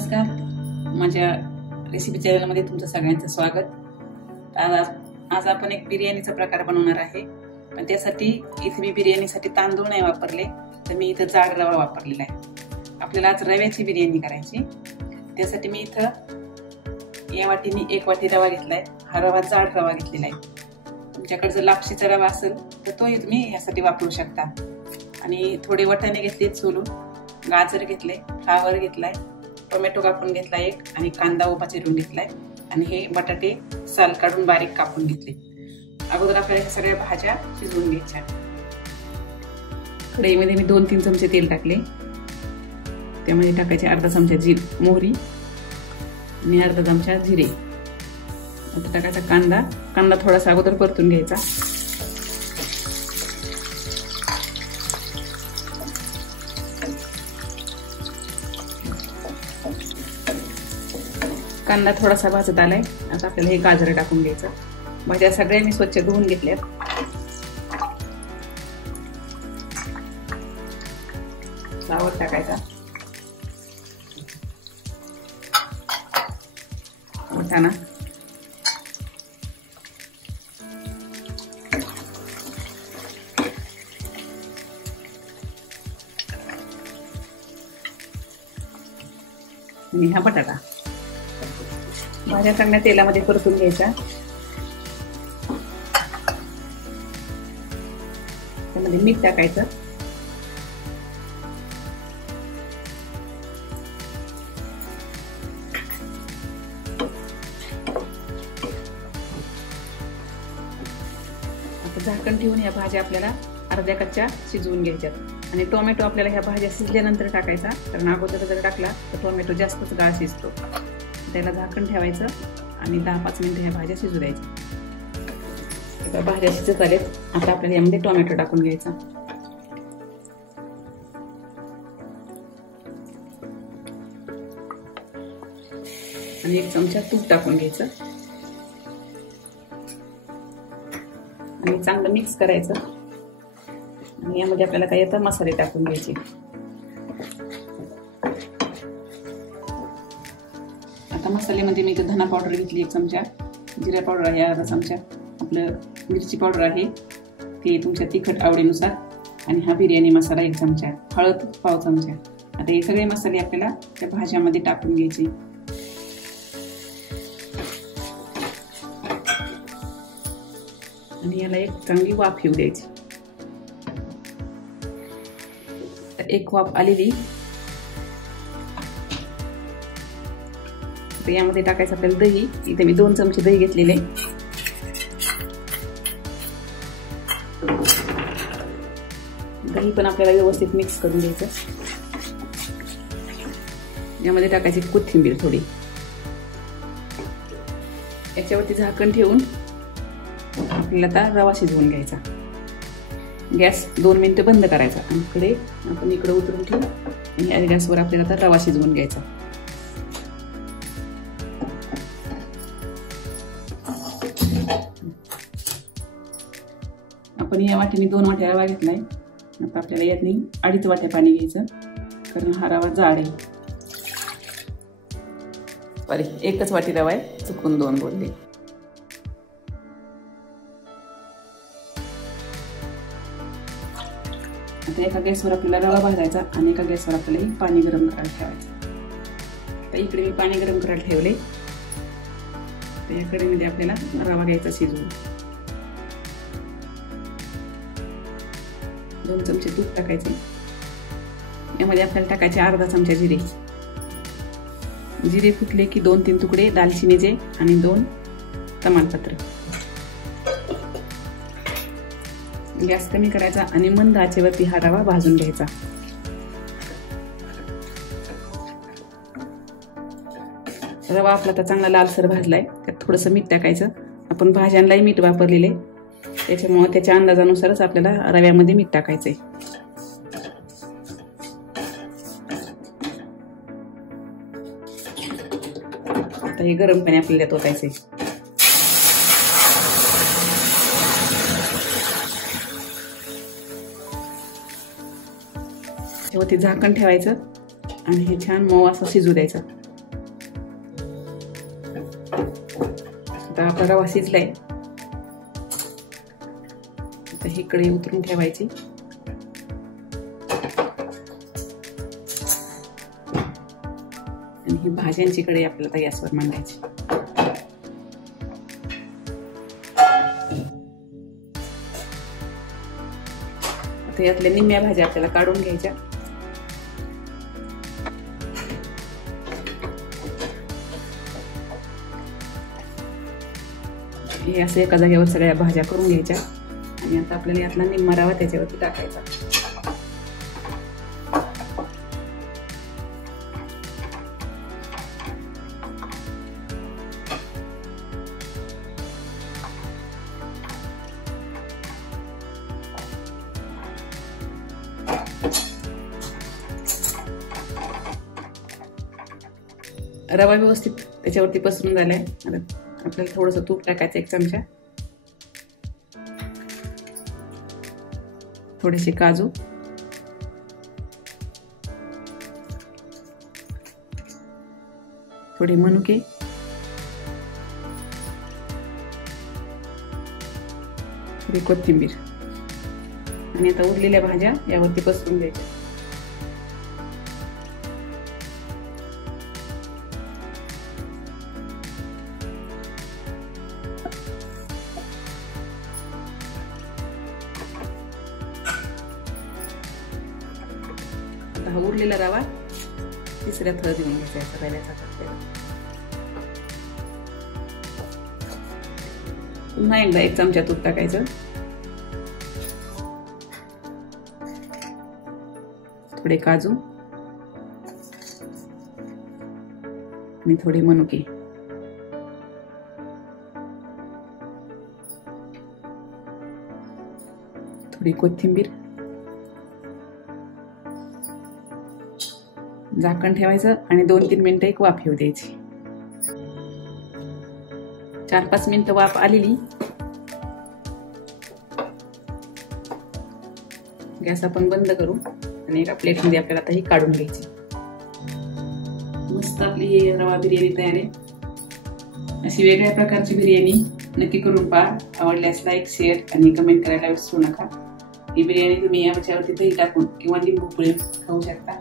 नमस्कार, माझ्या रेसिपी चॅनलमध्ये तुमचं सगळ्यांचं स्वागत। आज आपण एक बिर्याणीचा प्रकार बनवणार आहे, पण त्यासाठी इथे मी बिर्याणीसाठी तांदूळ नाही वापरले, तर मी इथे जाड रवा वापरलेला आहे। आपल्याला आज रव्याची बिर्याणी करायची, त्यासाठी मी इथे या वाटीने 1 वाटी रवा घेतलाय। हा रवा जाड रवा घेतलेला आहे। तुमच्याकडे जर लापशीचा रवा असेल तर तोही तुम्ही यासाठी वापरू शकता। आणि थोडे वाटाणे घेतले सोलून, गाजर घेतले, फ्लावर घेतलाय, टोमॅटो कापून घेतला एक, आणि कांदा उभा चिरून घेतलाय, आणि हे बटाटे साल काढून बारीक कापून घेतले। अगोदर आपल्याला ह्या सगळ्या भाज्या शिजवून घ्यायच्या। कढईमध्ये मी 2-3 चमचे तेल टाकले, त्यामध्ये टाकायचे अर्धा चमचा मोहरी आणि अर्धा चमचा जिरे। आता टाकायचा कांदा थोडासा अगोदर परतून घ्यायचा। कांदा थोडासा भाजत आलाय, आता आपल्याला हे गाजर टाकून घ्यायचं। भाज्या सगळ्या मी स्वच्छ धुवून घेतल्यात। फ्लावर टाकायचा, वाटाणा, आणि हा बटाटा। भाज्या चांगल्या तेलामध्ये परतून घ्यायच्या। त्यामध्ये मीठ टाकायचं, आता झाकण ठेवून या भाज्या आपल्याला अर्ध्या कच्च्या शिजवून घ्यायच्यात। आणि टोमॅटो आपल्याला ह्या भाज्या शिजल्यानंतर टाकायचा, कारण अगोदर जर टाकला तर टोमॅटो जास्तच गाळ शिजतो। त्याला झाकण ठेवायचं आणि 10-5 मिनिटं ह्या भाज्या शिजू द्यायच्या। भाज्या शिजत आलेत, आता आपल्याला यामध्ये टोमॅटो टाकून घ्यायचा। आणि 1 चमचा तूप टाकून घ्यायचं, आणि चांगलं मिक्स करायचं। आणि यामध्ये आपल्याला काय येतं, मसाले टाकून घ्यायचे। आता मसाल्यामध्ये मी इथे धना पावडर घेतली 1 चमचा, जिरा पावडर आहे अर्धा चमचा, आपलं मिरची पावडर आहे ते तुमच्या तिखट आवडीनुसार, आणि हा बिर्याणी मसाला 1 चमचा, हळद पाव चमचा। आता हे सगळे मसाले आपल्याला त्या भाज्यामध्ये टाकून घ्यायचे। आणि याला एक चांगली वाफ येऊ द्यायची। एक वाफ आलेली, तर यामध्ये टाकायचं आपल्याला दही। इथे मी 2 चमचे दही घेतलेले। दही पण आपल्याला व्यवस्थित मिक्स करून घ्यायचं। यामध्ये टाकायची कोथिंबीर थोडी। याच्यावरती झाकण ठेवून आपल्याला आता रवा शिजवून घ्यायचा। गॅस 2 मिनिटं बंद करायचा, आणि इकडे आपण इकडे उतरून ठेवू, आणि या गॅसवर आपल्याला आता रवा शिजवून घ्यायचा। आपण या वाटीने 2 वाट्या रवा घेतलाय। आता आपल्याला यातनी 2.5 वाट्या पाणी घ्यायचं, कारण हा रवा जाड आहे। सॉरी, 1च वाटी रवा आहे, चुकून 2 बोलले। आता एका गॅसवर आपल्याला रवा भाजायचा, आणि एका गॅसवर आपल्याला पाणी गरम करायला ठेवायचं। तर इकडे मी पाणी गरम करायला ठेवले, तर या कढईमध्ये आपल्याला रवा घ्यायचा शिजवून। 2 चमचे तूप टाकायचे। यामध्ये आपल्याला टाकायचे अर्धा चमचा जिरे। जिरे फुटले की 2-3 तुकडे दालचिनीचे आणि 2 तमालपत्र। गॅस कमी करायचा, आणि मंद आचेवरती हा रवा भाजून घ्यायचा। रवा आपला तर चांगला लालसर भाजलाय, त्यात थोडंसं मीठ टाकायचं। आपण भाज्यांनाही मीठ वापरलेले, त्याच्यामुळे त्याच्या अंदाजानुसारच आपल्याला रव्यामध्ये मीठ टाकायचंय। आता हे गरम पाणी आपल्याला त्यात ओतायचंय। त्यावरती झाकण ठेवायचं आणि हे छान मऊ असं शिजू द्यायचं। आता आपला रवा शिजलाय. आता ही कढई उतरून ठेवायची. आणि ही भाज्यांची कढई आपल्याला गॅसवर मांडायची. आता यातल्या निम्म्या भाज्या आपल्याला काढून घ्यायच्या. हे असं एका जागेवर सगळ्या भाज्या करून घ्यायच्या. आणि आता आपल्याला यातला निम्मा रवा त्याच्यावरती टाकायचा. रवा व्यवस्थित त्याच्यावरती पसरून झालाय. आता आपल्याला थोडंसं तूप टाकायचं, 1 चमचा. थोडेसे काजू, थोडे मनुके, थोडी कोथिंबीर आणि आता उरलेल्या भाज्या यावरती पसरून द्यायच्या. आता हा उरलेला रवा तिसऱ्या थर देऊन घ्यायचा पहिल्याचा. पुन्हा एकदा 1 चमचा तूप टाकायचं. थोडे काजू आणि थोडे मनुके, थोडी कोथिंबीर. झाकण ठेवायचं आणि 2-3 मिनिटं एक वाफ येऊ द्यायची. 4-5 मिनिटं वाफ आलेली. गॅस आपण बंद करू आणि एका प्लेटमध्ये आपल्याला आता ही काढून घ्यायची. मस्त आपली ही रवा बिर्याणी तयार आहे. अशी वेगळ्या प्रकारची बिर्याणी नक्की करून पहा. आवडल्यास लाईक, शेअर आणि कमेंट करायला विसरू नका. ही बिर्याणी तुम्ही याच्यावरती दही टाकून किंवा लिंबू पिळून खाऊ शकता.